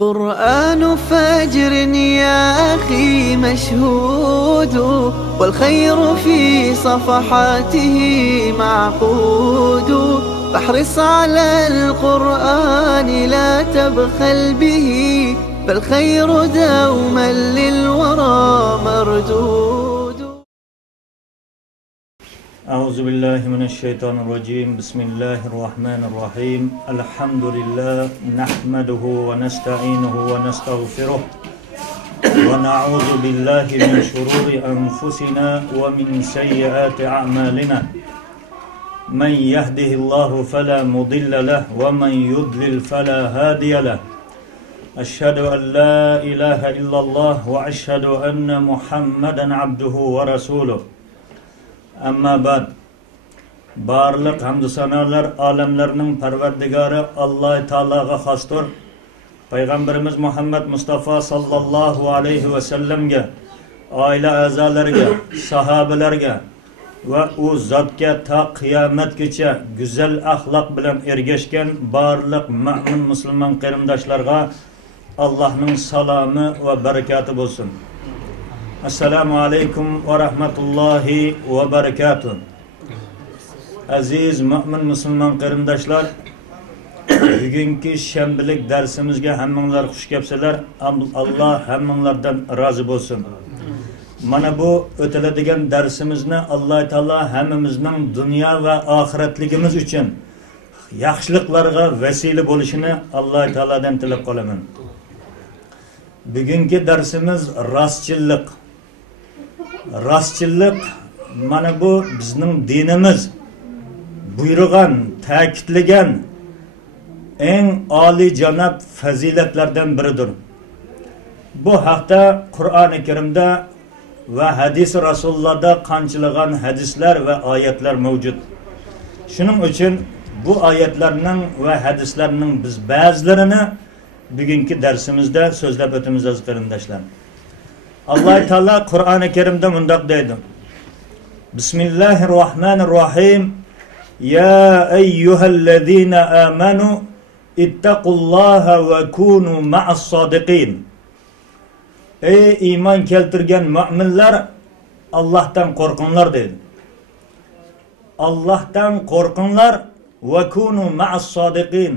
قرآن فجر يا أخي مشهود، والخير في صفحاته معقود. فاحرص على القرآن لا تبخل به، فالخير دوما للورى مردود. أعوذ بالله من الشيطان الرجيم. بسم الله الرحمن الرحيم. الحمد لله نحمده ونستعينه ونستغفره ونعوذ بالله من شرور أنفسنا ومن سيئات أعمالنا. من يهده الله فلا مضل له ومن يضلل فلا هادي له. أشهد أن لا إله إلا الله وأشهد أن محمدا عبده ورسوله. Amma ba'd. Barliq hamd sanolar olamlarning parvardigori Alloh taologa xosdir. Payg'ambarimiz Muhammad Mustafa sallallohu alayhi va sallamga, oila a'zolariga, sahobalarga va u zotga ta qiyomatgacha go'zal axloq bilan ergashgan barliq mu'min musulmon qarindoshlarga Allohning salomi va barakati bo'lsin. Assalamu alaikum wa rahmatullahi wa barakatuh. Aziz mu'min musulmon qarindoshlar, bugungi shanbalik darsimizga hammanglar xush kelibsizlar. Alloh hammanglardan rozi bo'lsin. Mana bu o'tiladigan darsimizni Alloh taolo hammamizning dunyo va oxiratligimiz uchun yaxshiliklarga vasila bo'lishini Alloh taolodan tilab qolaman. Bugungi darsimiz rostchilik. Rostchilik mana bu bizning dinimiz buyurgan, ta'kidlagan eng oliy janob fazilatlardan biridir. Bu haqda Qur'oni Karimda va hadis Rasulullohda qanchalagan hadislar va oyatlar mavjud. Shuning uchun bu oyatlarning va hadislarning biz ba'zilarini bugungi darsimizda so'zlab o'tamiz aziz qarindoshlar. Alloh taolo Qur'oni Karimda mundoq deydi. Bismillahirrohmanirrohim. Ya ayyuhallazina amanu ittaqulloha va kunu ma'as sodiqin. Ey iymon keltirgan mu'minlar, Allohdan qo'rqinglar dedi. Allohdan qo'rqinglar va kunu ma'as sodiqin.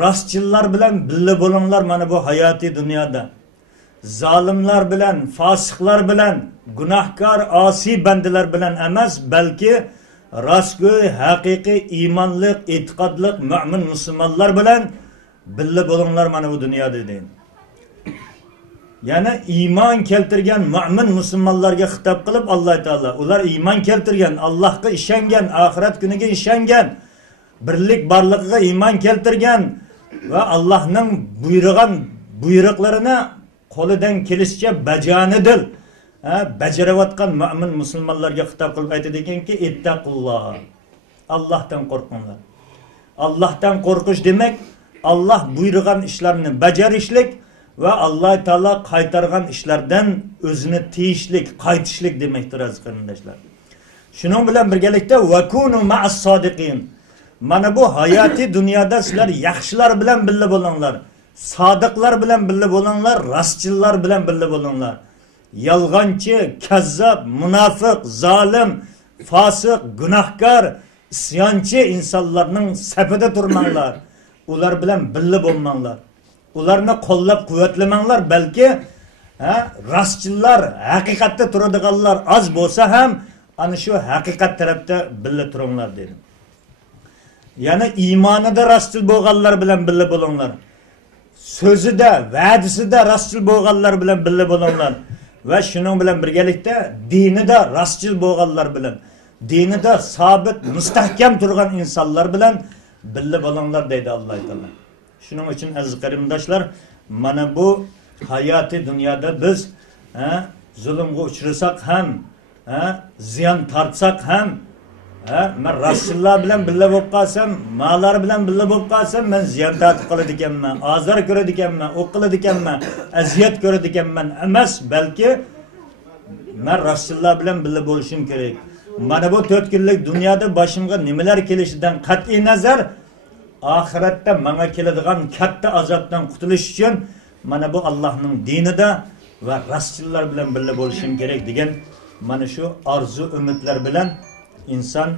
Rostchilar bilan birga bo'linglar mana bu hayotiy dunyoda. Zalimlar bilan, fosiqlar bilan, gunohkor, osiy bandalar bilan emas, balki rostgo'y, haqiqiy, iymonlik, e'tiqodlik mu'min musulmonlar bilan birga bo'linglar mana bu dunyoda dedi. Ya'ni iymon keltirgan mu'min musulmonlarga xitob qilib Alloh taolo, ular iymon keltirgan, Allohga ishongan, oxirat kuniga ishongan, birlik borligiga iymon keltirgan va Allohning buyurgan buyruqlarini qo'lidan kelishicha bajonidil bajarayotgan mu'min musulmonlarga xitob qilib aytadiganki, ittaqulloh. Allohdan qo'rqinglar. Allohdan qo'rqish demak, Alloh buyurgan ishlarni bajarishlik va Alloh taolo qaytargan ishlardan o'zini tiyishlik, qaytishlik demakdir aziz qarindoshlar. Shuning bilan birgalikda vakunu ma'as sodiqin. Mana bu hayotiy dunyoda sizlar yaxshilar bilan birga bo'linglar. Sodiqlar bilan birga bo'linglar, rostchilar bilan birga bo'linglar. Yolg'onchi, kazzab, munofiq, zolim, fosiq, gunohkor, isyonchi insonlarning safida turmanglar. Ular bilan birga bo'lmanglar. Ularni qo'llab-quvvatlamanglar, balki rostchilar, haqiqatda turadiganlar oz bo'lsa ham ana shu haqiqat tarafda birga turinglar dedi. Ya'ni iymonida rostchil bo'lganlar bilan birga bo'linglar. So'zida, va'dasida rostchil bo'lganlar bilan birga bo'linglar va shuning bilan birgalikda dinida rostchil bo'lganlar bilan, dinida sabit, mustahkam turgan insonlar bilan birga bo'linglar deydi Alloh taolo. Shuning uchun aziz qarindoshlar, mana bu hayotiy dunyoda biz zulmga uchrasak ham, ziyon tortsak ham, men rostchilar bilan birga bo'lib qolsam, mallar bilan birga bo'lib qolsam, men ziyon tortib qoladi ekanman, azor ko'radi ekanman, o'q qiladi ekanman, aziyat ko'radi ekanman emas, balki men rostchilar bilan birga bo'lishim kerak. Mana bu 4 kunlik dunyoda boshimga nimalar kelishidan qat'iy nazar oxiratda menga keladigan katta azobdan qutulish uchun mana bu Allohning dinida va rostchilar bilan birga bo'lishim kerak degan mana shu orzu umidlar bilan inson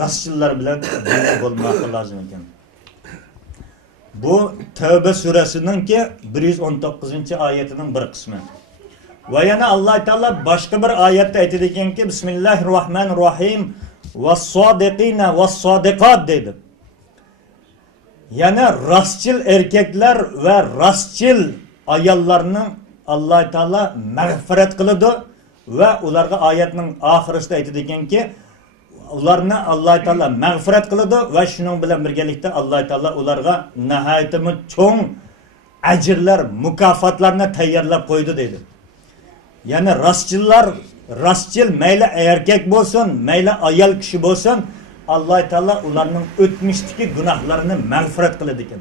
rostchilar bilan birga bo'lmoqi lozim ekan. Bu Tavba surasininki 119-oyatining bir qismi. Va yana Alloh taolo boshqa bir oyatda aytadi ekanki, Bismillahirrohmanirrohim vas-sodiqina vas-sodiqat dedi. Yana rostchil erkaklar va rostchil ayollarni Alloh taolo mag'firat qiladi va ularga oyatning oxirisida aytadi ekanki, ularni Alloh taolo mag'firat qiladi va shuning bilan birgalikda Alloh taolo ularga nihoyatda cho'ng ajrlar, mukofotlarni tayyorlab qo'ydi dedi. Ya'ni rostchil mayli erkak bo'lsin, mayli ayol kishi bo'lsin, Alloh taolo ularning o'tmishdagi gunohlarini mag'firat qiladi ekan.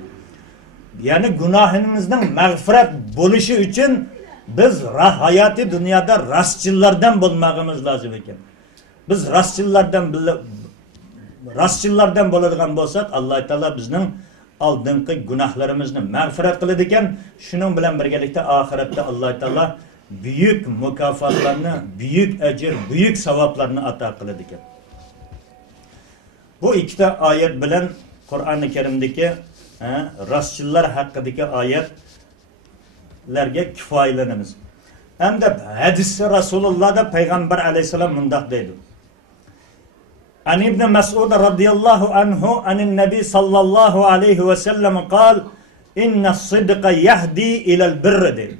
Ya'ni gunohimizning mag'firat bo'lishi uchun biz hayoti dunyoda rostchillardan bo'lmag'imiz lozim ekan. Biz rostchillardan bo'ladigan bo'lsak, Alloh taolo bizning oldingi gunohlarimizni mag'firat qiladi ekan. Shuning bilan birgalikda oxiratda Alloh taolo büyük mukofotlarni, büyük ajr, büyük savoblarni ato qiladi ekan. Bu ikkita oyat bilan Qur'oni Karimdagi rostchillar haqidagi oyatlarga kifoyalanamiz. Hamda hadisda Rasulullohda payg'ambar alayhisalom mundoq deydi. An ibn Mas'ud radhiyallohu anhu anin nabiy sallallohu alayhi va sallam qol inna as-sidqa yahdi ila al-birr deydi.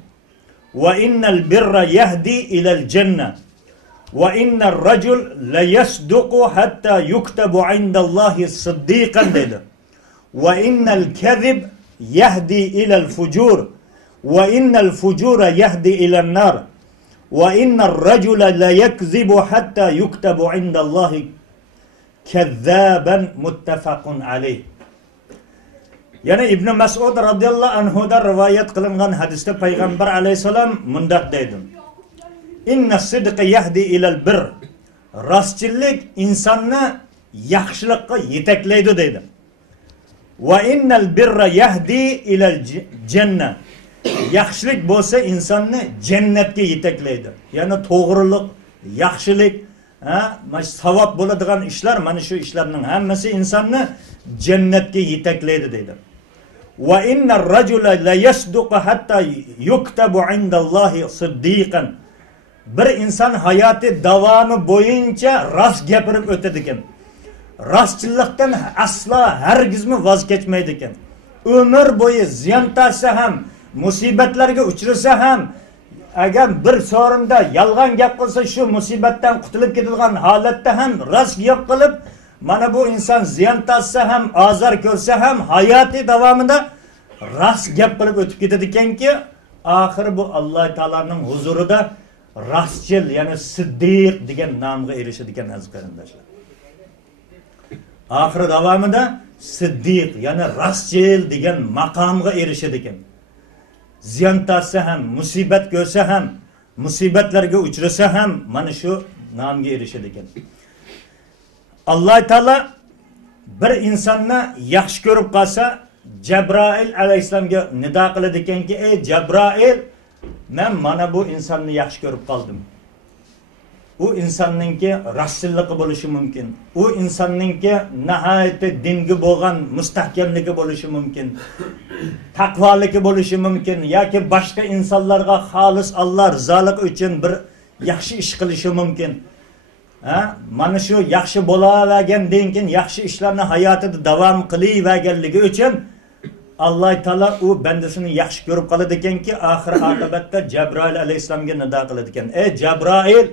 Wa innal birra yahdi ila al-jannah. Wa innar rajul la yasduqu hatta yuktabu 'inda Allahi siddiqan dedi. Wa innal kadhib yahdi ila al-fujur. Wa innal fujura yahdi ila an-nar. Wa innar rajula la yakzibu hatta yuktabu 'inda Allahi kazzaban muttafaqun alayh. Yani İbn Mas'ud radhiyallohu anhudan rivoyat qilingan hadisda payg'ambar alayhisalom mundoq deydi. Inna sidqa yahdi ilal bir. Rostchilik insonni yaxshilikqa yetaklaydi deydi. Va innal birra yahdi ilal janna. Yaxshilik bo'lsa insonni jannatga yetaklaydi. Ya'ni to'g'rilik, yaxshilik, savob bo'ladigan ishlar, mana shu ishlarning hammasi insonni jannatga yetaklaydi deydi. Va innar rajula la yasduqu hatta yuktabu 'inda Allahi siddiqan. Bir inson hayoti davomi bo'yincha rost gapirib o'tadi ekan. Rostchilikdan aslo hargizmi voz kechmaydi ekan. Umr bo'yi ziyon tortsa ham, musibatlarga uchrasa ham, agar bir so'rinda yolg'on gap qilsa, shu musibatdan qutulib ketadigan holatda ham rost gap qilib, mana bu inson ziyon tortsa ham, azor ko'rsa ham hayoti davomida rost gap qilib o'tib ketadi ekanki, oxiri bu Alloh taolaning huzurida rostchil, ya'ni siddiq degan nomga erishadi ekan aziz qarindoshlar. Oxiri davomida siddiq, ya'ni rostchil degan maqomga erishadi ekan. Ziyon tortsa ham, musibat ko'rsa ham, musibatlarga uchrasa ham mana shu nomga erishadi ekan. Alloh taolo bir insonni yaxshi ko'rib qolsa, Jabroil alayhisalomga nido qiladi ekanki, ey Jabroil, men mana bu insonni yaxshi ko'rib qoldim. U insonningki rostchilligi bo'lishi mumkin. U insonningki nihoyatda dinga bo'lgan mustahkamligi bo'lishi mumkin. Taqvoligi bo'lishi mumkin yoki boshqa insonlarga xolis Alloh rizoligi uchun bir yaxshi ish qilishi mumkin. Mana shu yaxshi bo'lavergandan keyin yaxshi ishlarni hayotida davom qilaverganligi uchun Alloh taolo u bandasini yaxshi ko'rib qoladi ekanki, oxir oqibatda Jabroil alayhisalomga nido qiladi ekan. Ey Jabroil,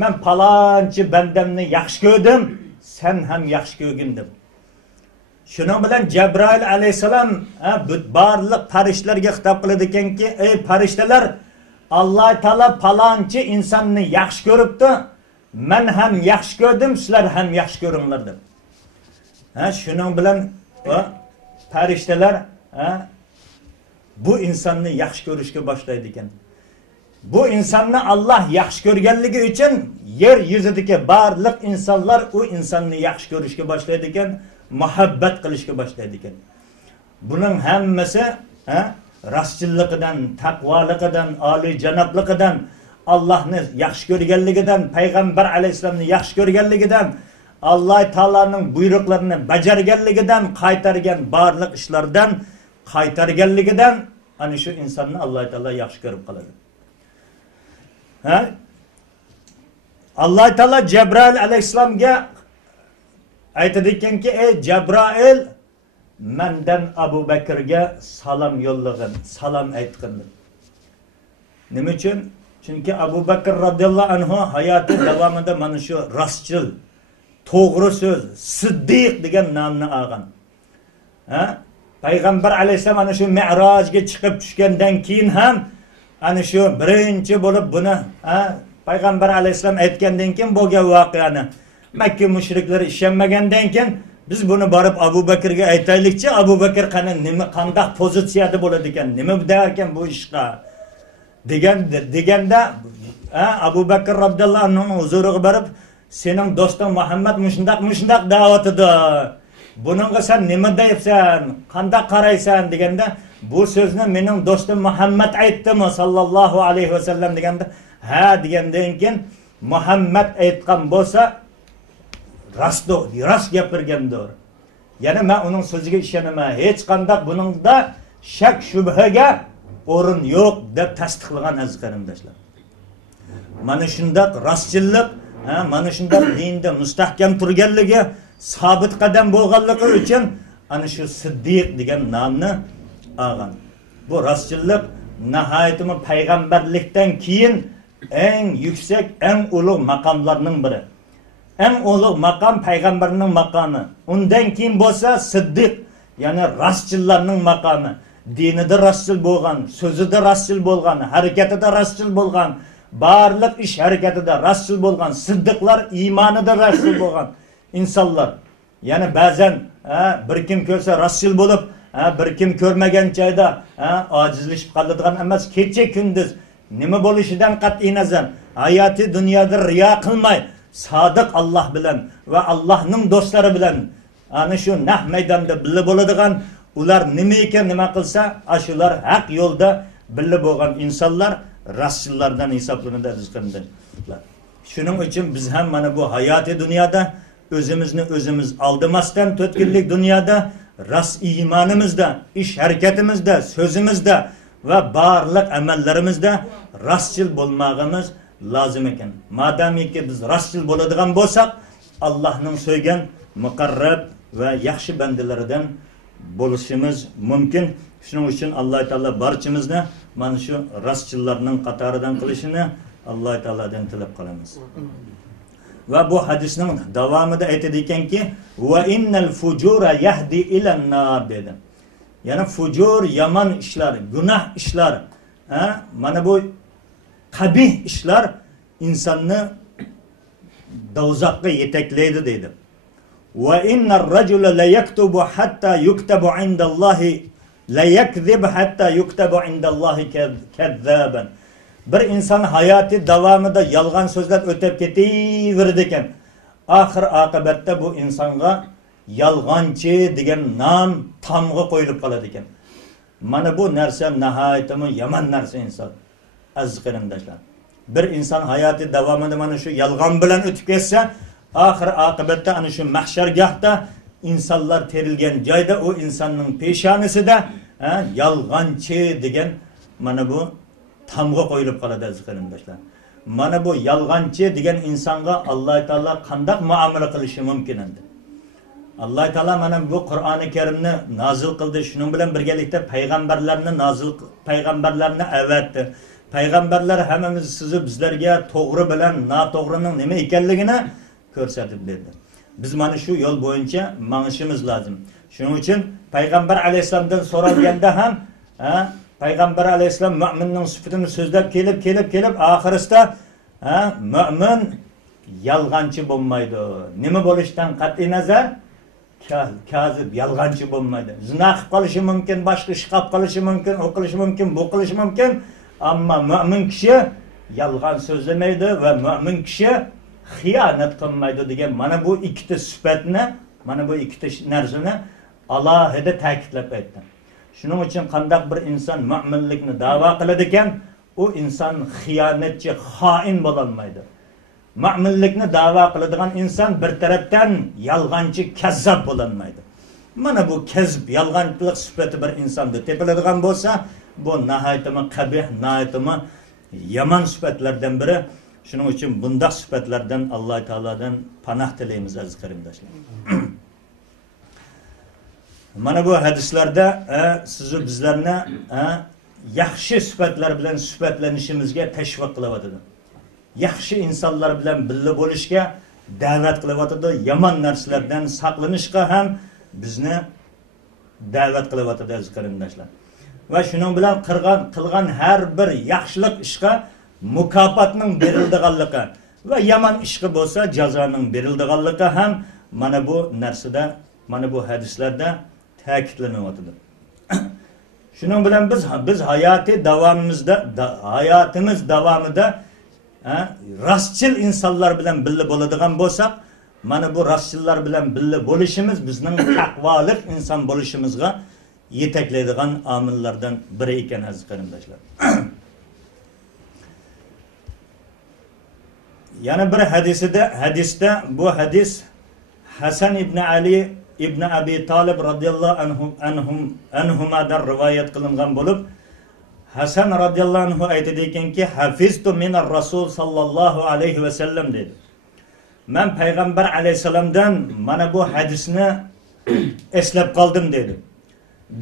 men palonchi bandamni yaxshi ko'rdim, sen ham yaxshi ko'rgin deb. Shuning bilan Jabroil alayhisalom barliq farishtalarga xitob qiladi ekanki, ey farishtalar, Alloh taolo palonchi insonni yaxshi ko'ribdi, men ham yaxshi ko'rdim, sizlar ham yaxshi ko'ringlar deb. Shuning bilan farishtalar bu insonni yaxshi ko'rishga boshlaydi ekan. Bu insonni Alloh yaxshi ko'rganligi uchun yer yuzidagi barliq insonlar u insonni yaxshi ko'rishga boshlaydi ekan. muhabbat qilishga boshlaydi ekan. Buning hammasi rostchilligidan, taqvoligidan, oliy janobligidan, Allohni yaxshi ko'rganligidan, payg'ambar alayhisolamni yaxshi ko'rganligidan, Alloh taolaning buyruqlarini bajarganligidan, qaytargan barliq ishlardan qaytarganligidan ana shu insonni Alloh taolo yaxshi ko'rib qoladi. Alloh taolo Jabroil alayhisolamga aytadi ekanki, ey Jabroil, mendan Abu Bakrga salom yo'llag'in, salom aytgin. Nima uchun? Chunki Abu Bakr radhiyallohu anhu hayoti davomida mana shu rostchil, to'g'ri so'z, siddiq degan nomni olgan. Payg'ambar alayhisalom ana shu Mi'rojga chiqib tushgandan keyin ham ana shu birinchi bo'lib buni payg'ambar alayhisalom aytgandan keyin bo'lgan voqeani Makka mushriklari ishonmagandan keyin biz buni borib Abu Bakrga aytaylikchi, Abu Bakr qanday pozitsiyada bo'ladi ekan, nima der ekan bu ishga deganda Abu Bakr radhiyallohu anhu huzuriga borib, sening do'sting Muhammad mushundaq da'vatida, buningga sen nima deyapsan, qanday qaraysan deganda, bu so'zni mening do'stim Muhammad aytdimi sallallohu alayhi vasallam deganda, ha degandan keyin Muhammad aytgan bo'lsa rost gapirgandir. Ya'ni men uning so'ziga ishonaman. Hech qanday buningda shak shubhaga o'rin yo'q deb tasdiqlagan aziz qarindoshlar. Mana shunday rostchillik, mana shunday dinda mustahkam turganligi, sabit qadam bo'lganligi uchun ana shu Siddiq degan nomni olgan. Bu rostchillik nihoyatda payg'ambarlikdan keyin eng yuksak, eng ulug' maqomlarning biri. Eng ulug' maqom payg'ambarning maqomi. Undan keyin bo'lsa Siddiq, ya'ni rostchillarning maqomi. Dinida rostchil bo'lgan, so'zida rostchil bo'lgan, harakatida rostchil bo'lgan, barliq ish harakatida rostchil bo'lgan, siddiqlar iymonida rostchil bo'lgan insonlar. Ya'ni ba'zan bir kim ko'rsa rostchil bo'lib, bir kim ko'rmagan joyda ojizlashib qoladigan emas, kecha kunduz nima bo'lishidan qat'iy nazar hayoti dunyoda riyo qilmay, sodiq Alloh bilan va Allohning do'stlari bilan ana shu nah maydonda birga bo'ladigan, ular nima ekan, nima qilsa, shular haq yo'lda birga bo'lgan insonlar rostchillardan hisoblanadi aziz qarindoshlar. Shuning uchun biz ham mana bu hayoti dunyoda o'zimizni o'zimiz aldamasdan, 4 yillik dunyoda rost iymonimizda, ish harakatimizda, so'zimizda va barliq amallarimizda rostchil bo'lmag'imiz lozim ekan. Madamiki biz rostchil bo'ladigan bo'lsak, Allohning so'ygan muqarrab va yaxshi bandalaridan bo'lishimiz mumkin. Shuning uchun Alloh taolo barchamizni mana shu rostchillarning qatoridan qilishini Alloh taoladan tilab qolamiz. Va bu hadisning davomida aytadi ekanki, va innal fujura yahdi ilan nar dedi. Ya'ni fujur, yomon ishlar, gunoh ishlar, mana bu qabih ishlar insonni dozaqqa yetaklaydi dedi. Va innar rajula la yaktubu hatta yuktabu indallohi la yakzib hatta yuktabu indallohi kazzaban. Bir inson hayoti davomida yolg'on so'zlab o'tib ketaverdi ekan. Oxir oqibatda bu insonga yolg'onchi degan nom tomg'a qo'yilib qoladi ekan. Mana bu narsa nihoyatda yomon narsa inson. Aziz qarindoshlar, bir inson hayoti davomida mana shu yolg'on bilan o'tib ketsa, oxir oqibatda ana shu mahshargohda insonlar terilgan joyda u insonning peshonasida yolg'onchi degan mana bu tamg'a qo'yilib qoladi aziz qarindoshlar. Mana bu yolg'onchi degan insonga Alloh taolo qanday muomala qilishi mumkin endi? Alloh taolo mana bu Qur'oni Karimni nozil qildi. Shuning bilan birgalikda payg'ambarlarni avatdi. Payg'ambarlar hammamiz sizni bizlarga to'g'ri bilan noto'g'rining nima ekanligini ko'rsatib berdi. Biz mana shu yo'l bo'yicha mangishimiz lozim. Shuning uchun payg'ambar alayhisolamdan so'ralganda ham payg'ambar alayhisolam mu'minning sifatini so'zlab kelib oxirisida mu'min yolg'onchi bo'lmaydi. Nima bo'lishidan qat'iy nazar kazib, yolg'onchi bo'lmaydi. Zina qilib qolishi mumkin, boshqa ish qilib qolishi mumkin, o qilishi mumkin, bu qilishi mumkin, ammo mu'min kishi yolg'on so'zlamaydi va mu'min kishi xiyonat qilmaydi degan mana bu ikkita sifatni Mana bu ikkita narsani alohida ta'kidlab aytdim. Shuning uchun qandaq bir inson mu'minlikni da'vo qiladi ekan, u inson xiyonatchi, xoin bo'la olmaydi. Mu'minlikni da'vo qiladigan inson bir tarafdan yolg'onchi, kazzab bo'la olmaydi. Mana bu kezb, yolg'onchilik sifati bir insonda tepiladigan bo'lsa, bu nihoyatda qabih, nihoyatda yomon sifatlardan biri. Shuning uchun bunday sifatlardan Alloh taoladan panoh tilaymiz aziz qarindoshlar. Mana bu hadislarda sizni bizlarni yaxshi sifatlar bilan sifatlanishimizga tashviq qilyapti. Yaxshi insonlar bilan birga bo'lishga da'vat qilyapti. Yomon narsalardan saqlanishga ham bizni da'vat qilyapti aziz qarindoshlar. Va shuning bilan qilgan har bir yaxshilik ishga mukofotning berildiganligi va yomon ishga bo'lsa jazoning berildiganligi ham mana bu narsada, mana bu hadislarda ta'kidlanyapti. Shuning bilan biz hayotimiz davomida rastchil insonlar bilan birga bo'ladigan bo'lsak, mana bu rastchillar bilan birga bo'lishimiz bizning taqvolik inson bo'lishimizga yetaklaydigan omillardan biri ekan aziz qarindoshlar. Yana bir hadisda bu hadis Hasan ibn Ali ibn Abi Talib radhiyallohu anhumadan rivoyat qilingan bo'lib, Hasan radhiyallohu anhu aytadi ekanki, hafiztu minar rasul sallallohu alayhi va sallam dedi. Men payg'ambar alayhisalomdan mana bu hadisni eslab qoldim dedi.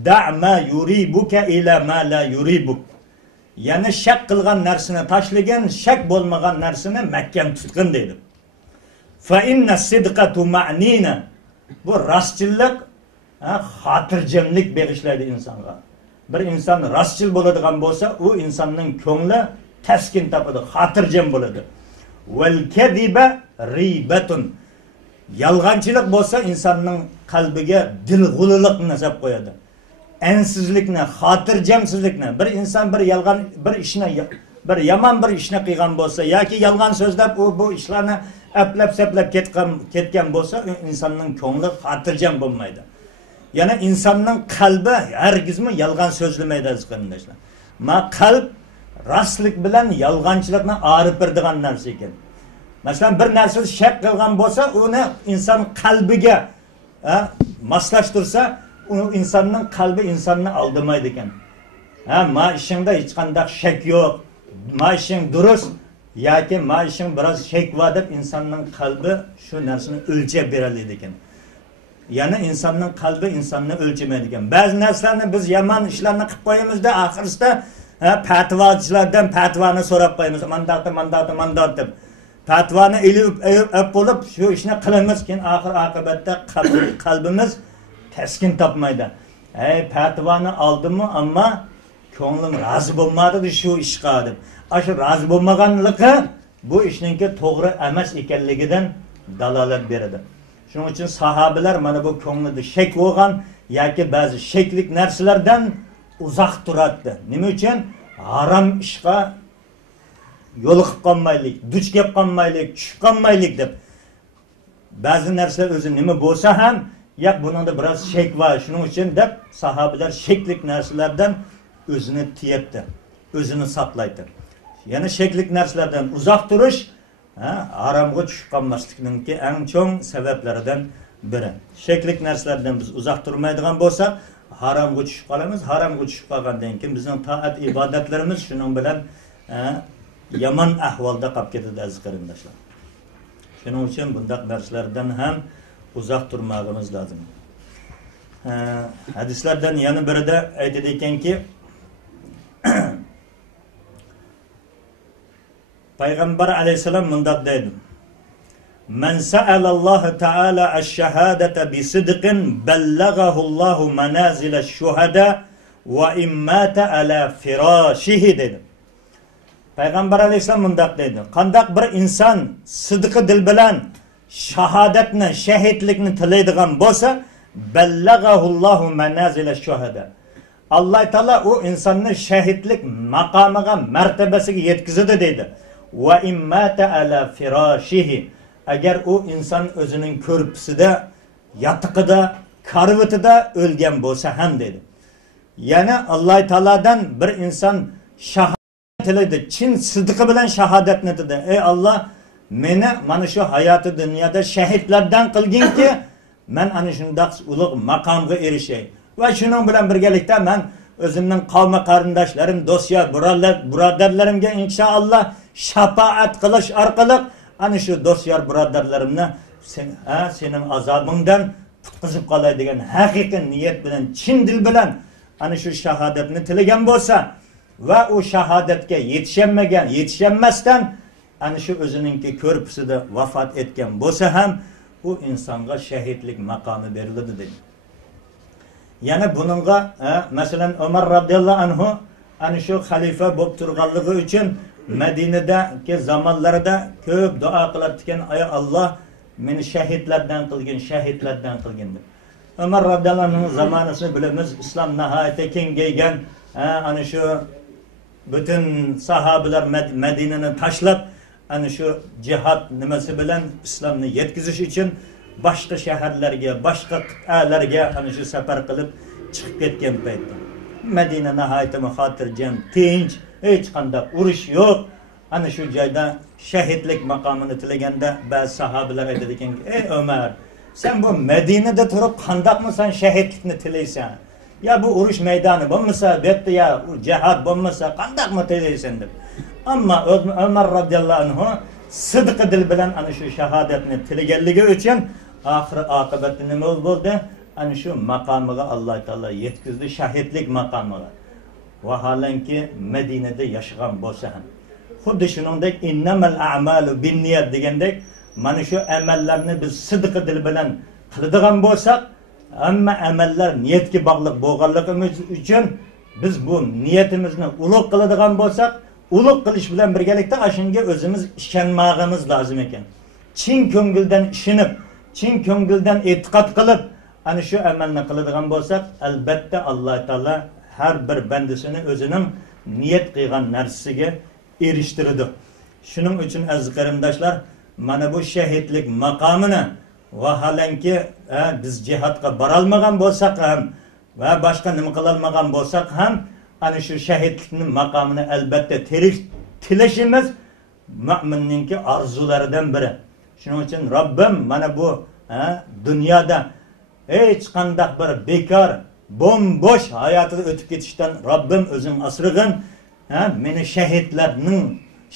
Da'ma yuribuka ila ma la yuribuk. Yani shak qilgan narsani tashlagan, shak bo'lmagan narsani mahkam tutqin dedi. Fa inna sidqatu ma'nina. Bu rastchillik xotirjamlik berishlaydi insonga. Bir inson rastchil bo'ladigan bo'lsa, u insonning ko'ngli taskin topadi, xotirjam bo'ladi. Val kadiba ribatun. Yolg'onchilik bo'lsa insonning qalbiga dilg'ulilik nasab qo'yadi. Ensizlikni, xotirjamsizlikni, bir inson bir yolg'on bir ishni, bir yomon bir ishni qilgan bo'lsa yoki yolg'on so'zlab bu ishlarni aplab-saplab ketgan bo'lsa, insonning ko'ngli xotirjam bo'lmaydi. Yana insonning qalbi hargizmi yolg'on so'zlamaydi aziz qarindoshlar. Ma qalb rastlik bilan yolg'onchilikni orib beradigan narsa ekan. Masalan, bir narsa shak qilgan bo'lsa, uni inson qalbiga moslashtirsa, u insonning qalbi insonni aldamaydi ekan. Ma ishingda hech qanday shak yo'q. Ma ishing durust yoki ma ishing biroz shak va deb insonning qalbi shu narsani o'lchab beradi ekan. Yani insonning qalbi insonni o'lchamaydi ekan. Ba'zi narsalarni biz yomon ishlarni qilib qo'yamizda, oxirsida fatvochilardan fatvoni so'rab qo'yamiz. Mandat deb. Fatvoni ilib bo'lib shu ishni qilamiz, keyin oqibatda qalbimiz taskin topmaydi. Fatvoni oldimmi, ammo ko'nglim rozi bo'lmadi shu ishga deb. Shu rozi bo'lmaganligi bu ishninki to'g'ri emas ekanligidan dalolat beradi. Shuning uchun sahobalar mana bu ko'nglida shak bo'lgan yoki ba'zi shaklik narsalardan uzoq turadi. Nima uchun? Harom ishga yo'liqib qolmaylik, duch kelib qolmaylik, tushib qolmaylik deb. Ba'zi narsalar o'zi nima bo'lsa ham, yo'q buningda biroz shak bor. Shuning uchun deb sahobalar shaklik narsalardan o'zini tiyapti, o'zini saqlaydi. Yana shaklik narsalardan uzoq turish haromga tushib qolmaslikninki eng cho'ng sabablaridan biri. Shaklik narsalardan biz uzoq turmaydigan bo'lsak, haromga tushib qolamiz. Haromga tushib qolgandan keyin bizning toat ibodatlarimiz shuning bilan yomon ahvolda qolib ketadi aziz qarindoshlar. Shuning uchun bunday narsalardan ham uzoq turmagimiz lozim. Hadislardan yana birida aytadi ekanki, Payg'ambar alayhisalom mundaq deydi: "Man sa'alallohu ta'ala ash-shahadata bi sidqin ballaghahu Allahu manazil ash-shuhada va immata ala firashihi" dedi. Payg'ambar alayhisalom mundaq deydi: "Qandaq bir inson sidqi dil bilan shahodatni, shahidlikni tilaydigan bo'lsa, ballaghahu Allahu manazil ash-shuhada." Alloh taolo u insonni shahidlik maqomiga, martabasiga yetkazadi deydi. Va immata ala firashihi. Agar u inson o'zining ko'rpisida yatiqida, karvitida o'lgan bo'lsa ham dedi. Yana Alloh taoladan bir inson shahodat tiladi, chin sidqi bilan shahodatni dedi. Ey Alloh, meni mana shu hayoti dunyoda shahidlardan qilginki, men ana shunday ulug' maqomga erishay. Va shuning bilan birgalikda men o'zimning qavm qarindoshlarim, do'stlar, birodarlarimga inshaalloh shafaat qilish orqali ana shu do'stlar, birodarlarimni sening azobingdan qutqizib qolay degan haqiqiy niyat bilan, chin dil bilan ana shu shahodatni tilagan bo'lsa va u shahodatga yetishmasdan ana shu o'ziningki ko'rpisida vafot etgan bo'lsa ham u insonga shahidlik maqomi beriladi dedi. Yana buningga masalan Umar radhiyallohu anhu ana shu xalifa bo'lib turganligi uchun Madinadagi zamonlarida ko'p duo qiladigan, ey Alloh, meni shahidlardan qilgin deb. Umar radhiyallohu anhu zamonasini bilamiz, islom nihoyatda kengaygan, ana shu butun sahobalar Madinani tashlab ana shu jihad nimasi bilan islomni yetkazish uchun boshqa shaharlarga, boshqa qit'alarga ana shu safar qilib chiqib ketgan paytda Madina nihoyatda xotirjam, tinch, hech qanday urush yo'q. Ana shu joyda shahidlik maqomini tilaganda ba'zi sahobalar aytadi ekanki, ey Umar, sen bu Madinada turib qandaqmi sen shahidlikni tilaysan? Ya bu urush maydoni bo'lmasa, bu yerda ya jihad bo'lmasa qandaqmi tilaysan deb. Ammo Umar radhiyallohu anhu sidqi dil bilan ana shu shahodatni tilaganligi uchun oxiri oqibati nima bo'ldi? Ana shu maqomiga Alloh taolo yetkazdi, shahidlik maqomiga. Vaholanki Madinada yashagan bo'lsa ham xuddi shuningdek innamal a'malu binniyat degandek mana shu amallarni biz sidqi dil bilan qiladigan bo'lsak, hamma amallar niyatga bog'liq bo'lganligimiz uchun biz bu niyatimizni ulug' qiladigan bo'lsak, ulug' qilish bilan birgalikda ashunga o'zimiz ishonmag'imiz lozim ekan. Chin ko'ngildan ishonib, chin ko'ngildan e'tiqod qilib ana shu amalni qiladigan bo'lsak, albatta Alloh taolo har bir bandasini o'zining niyat qilgan narsasiga erishtiradi. Shuning uchun aziz qarindoshlar, mana bu shahidlik maqomini vaholanki biz jihodga bora olmagan bo'lsak ham va boshqa nima qila olmagan bo'lsak ham ana shu shahidlikning maqomini albatta tilashimiz mo'minninki orzularidan biri. Shuning uchun Robbim mana bu dunyoda hech qanday bir bekor, bo'sh hayotida o'tib ketishdan Robbim o'zing asrag'in. Meni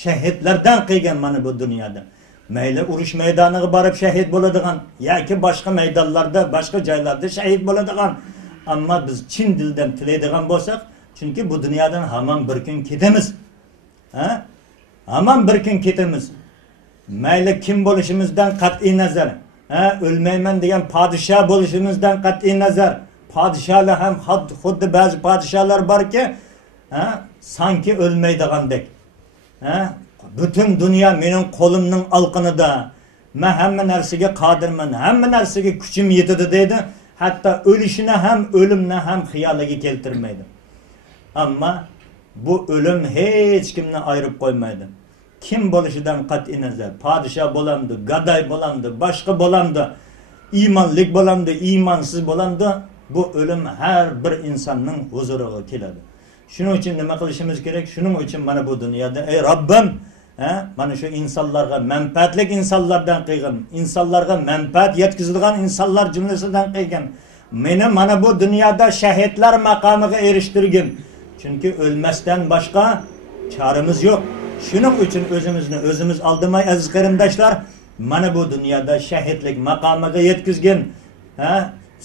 shahidlardan qilgan mana bu dunyoda. Mayli urush maydoniga borib shahid bo'ladigan yoki boshqa maydonlarda, boshqa joylarda shahid bo'ladigan, ammo biz chin dildan tilaydigan bo'lsak, chunki bu dunyodan hamon bir kun ketamiz. Hamon bir kun ketamiz. Mayli kim bo'lishimizdan qat'iy nazar, o'lmayman degan podshoh bo'lishimizdan qat'iy nazar, podshohlar ham xuddi ba'zi podshohlar borki, sanki o'lmaydigandek. Butun dunyo mening qo'limning alqinida. Men hamma narsaga qodirman, hamma narsaga kuchim yetadi deydi. Hatto o'lishini ham, o'limni ham xiyoliga keltirmaydi. Ammo bu o'lim hech kimni ayirib qo'ymaydi. Kim bo'lishidan qat'iy nazar, podshoh bo'lamdi, gadoy bo'lamdi, boshqa bo'lamdi, iymonlik bo'lamdi, iymonsiz bo'lamdi, bu o'lim har bir insonning huzuriga keladi. Shuning uchun nima qilishimiz kerak? Shuning uchun mana bu dunyoda ey Robbim, mana shu insonlarga manfaatlik insonlardan qilgin, insonlarga manfaat yetkazadigan insonlar jumlasidan qilgin. Meni mana bu dunyoda shahidlar maqomiga erishtirgin. Chunki o'lmasdan boshqa choramiz yo'q. Shuning uchun o'zimizni o'zimiz aldamay aziz qarindoshlar, mana bu dunyoda shahidlik maqomiga yetkazgin.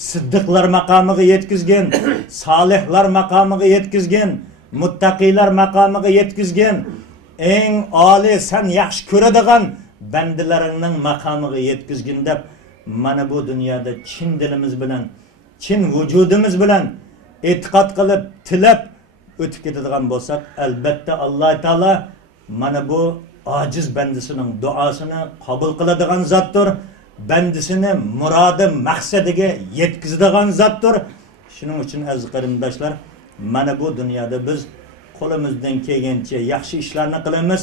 Siddiqlar maqomiga yetkazgin, solihlar maqomiga yetkazgin, muttaqiylar maqomiga yetkazgin, eng oliy sen yaxshi ko'radigan bandalaringning maqomiga yetkazgin deb mana bu dunyoda chin dilimiz bilan, chin vujudimiz bilan e'tiqod qilib, tilab o'tib ketadigan bo'lsak, albatta Alloh taolo mana bu ojiz bandasining duosini qabul qiladigan zotdir. Bandisini murodi, maqsadiga yetkazadigan zotdir. Shuning uchun aziz qarindoshlar, mana bu dunyoda biz qo'limizdan kelgancha yaxshi ishlarni qilamiz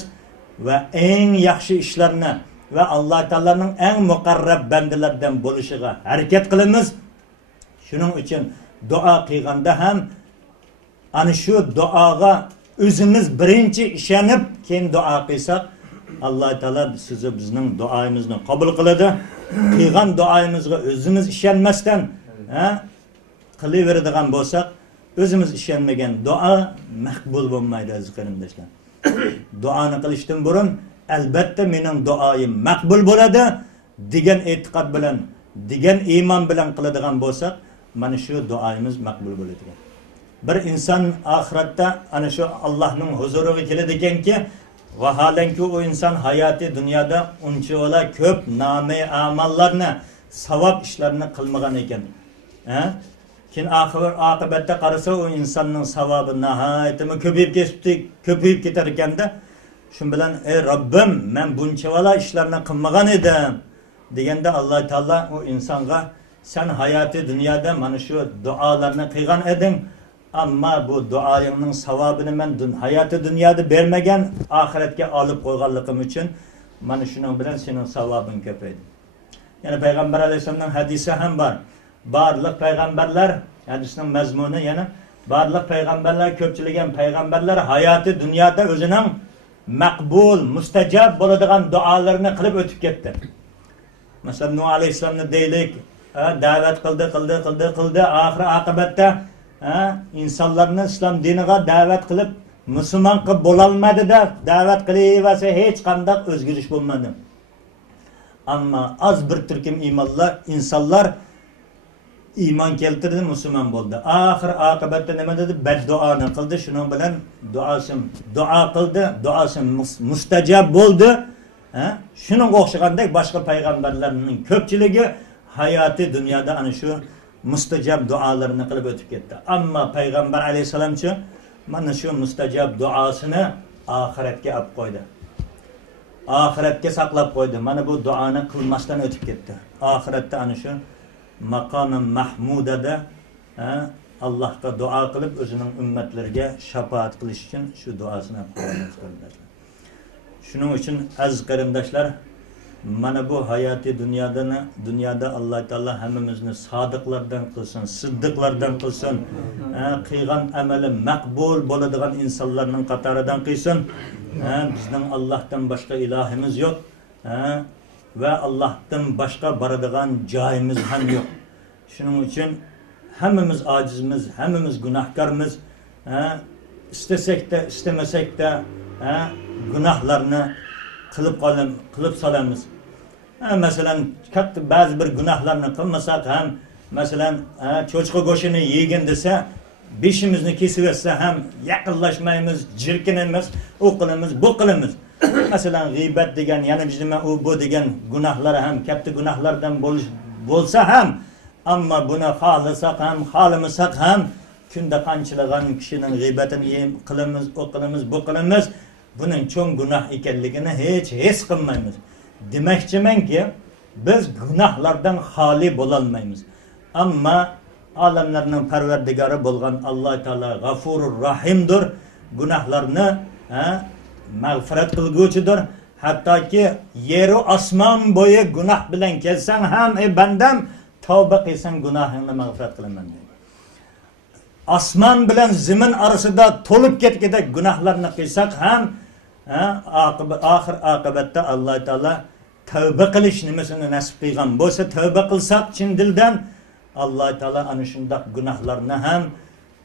va eng yaxshi ishlarni ve Allah Teala'nın en mukarrab bendelerden buluşuğa hareket kılımız. Şunun için dua kıyganda hem ana şu duaga özümüz birinci işenip keyin dua kıysak Allah Teala sizi bizning duayimizni kabul qiladi. Qilgan duayimizga özümüz işenmesden qilaveradigan bo'lsak, özümüz işenmegen dua maqbul bo'lmaydi aziz qarindoshlar. Duani qilishdan burun albatta mening duoyim maqbul bo'ladi degan e'tiqod bilan, degan iymon bilan qiladigan bo'lsak, mana shu duoyimiz maqbul bo'ladi. Bir inson oxiratda ana shu Allohning huzuriga keladi ekanki, vaholanki o inson hayoti dunyoda uncha ko'p nomi amallarni, savob ishlarni qilmagan ekan. Keyin oqibatda qarasa o insonning savobi nihoyatda ko'payib ketar ekanda, shu bilan ey Robbim, men buncha ishlarni qilmagan edim deganda Alloh taolo o insonga sen hayoti dunyoda mana shu duolarni qilgan eding, amma bu duoyingning savobini men hayoti dunyoda bermagan, oxiratga olib qo'yganligim uchun mana shuning bilan sening savobing ko'paydi. Yana payg'ambar alayhisolamning hadisi ham bor. Barliq payg'ambarlar, hadisning mazmuni yana barliq payg'ambarlar, ko'pchilik payg'ambarlar hayoti dunyoda o'zining maqbul, mustajab bo'ladigan duolarini qilib o'tib ketdi. Masalan, Nuh alayhisolamni deylik, da'vat qildi, oxiri oqibatda insonlarni islom diniga da'vat qilib musulmon qilib bo'lolmadi-da, da'vat qilaversa hech qanday o'zgarish bo'lmadi. Ammo az bir turkum insonlar iymon keltirdi, musulmon bo'ldi. Oxir oqibatda nima dedi? Badduoni qildi, shuning bilan duo qildi, duosi mustajab bo'ldi. Shuning o'xshagandek boshqa payg'ambarlarning ko'pchiligi hayoti dunyoda ana shu mustajab duolarini qilib o'tib ketdi. Ammo payg'ambar alayhisolamchi mana shu mustajab duosini oxiratga olib qo'ydi. Oxiratga saqlab qo'ydi. Mana bu duoni qilmasdan o'tib ketdi. Oxiratda ana shu maqomi mahmudada Allohga duo qilib o'zining ummatlariga shafaat qilish uchun shu duosini qildi. Shuning uchun aziz qarindoshlar, mana bu hayoti dunyoda Alloh taolo hammamizni sodiqlardan qilsin, siddiqlardan qilsin, qilgan amali maqbul bo'ladigan insonlarning qatoridan qilsin. Bizning Allohdan boshqa ilohimiz yo'q va Allohdan boshqa boradigan joyimiz ham yo'q. Shuning uchun hammamiz ojizmiz, hammamiz gunohkormiz. İstesek de istemesek de günahlarını kılıp salamiz. Mesela bazı bir günahlarını kılmasak hem mesela çocuk goşunu yegin dese beşimizni kesiverse hem yakınlaşmayımız, cirkinimiz, o kılımız, bu kılımız. Mesela gıybet degen, yani bizim o bu degen günahları hem katta günahlardan bolsa hem ama buna halısak hem halımısak hem künde kançılagan kişinin gıybetini kılımız, o kılımız, bu kılımız bunun çok günah ekenligini hiç his kılmayımız. Demekçimen ki biz günahlardan hali bolalmayımız. Ama alemlerinin perverdigarı bolgan Allah Teala gafurur rahimdir. Günahlarını mağfiret kılgıçıdır. Hatta ki yeri asman boyu günah bilen kelsen hem bendem tövbe kıysan günahını mağfiret kılamam diyor. Asman bilen zemin arasında tolup ketgidek günahlarını kıysak hem ahir akıbette Allah Teala tövbe kılış nimesini nasip kıygan. Boysa tövbe kılsak çin dilden Allah Teala ana şundak günahlarını hem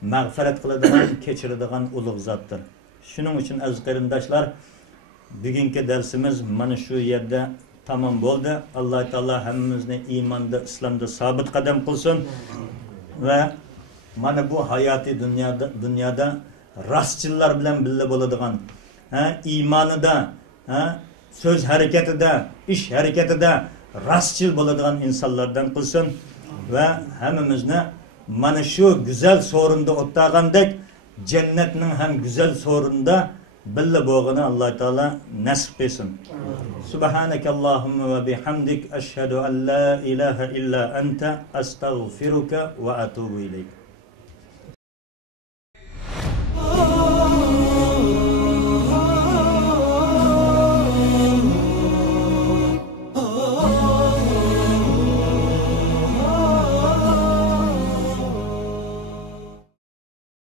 mağfiret kıladigan, keçiradigan ulug' zatdır. Şunun için aziz qarindoshlar, bugünkü dersimiz mana shu yerda tamam bo'ldi. Allah Teala hammamizni iymonda, islomda sabit qadam qilsin ve mana bu hayati dünyada rastçılar bilen birga bo'ladigan, iymonida, söz hareketida, ish hareketida rastçıl bo'ladigan insonlardan qilsin ve hammamizni mana shu güzel sorunda o'tagandek cennetning ham güzel sorunda birga bo'lg'ini Alloh taolo nasib qilsin. Subhanakallahumma ve bihamdik ashhadu an la ilaha illa anta astaghfiruka ve atubu ilayk.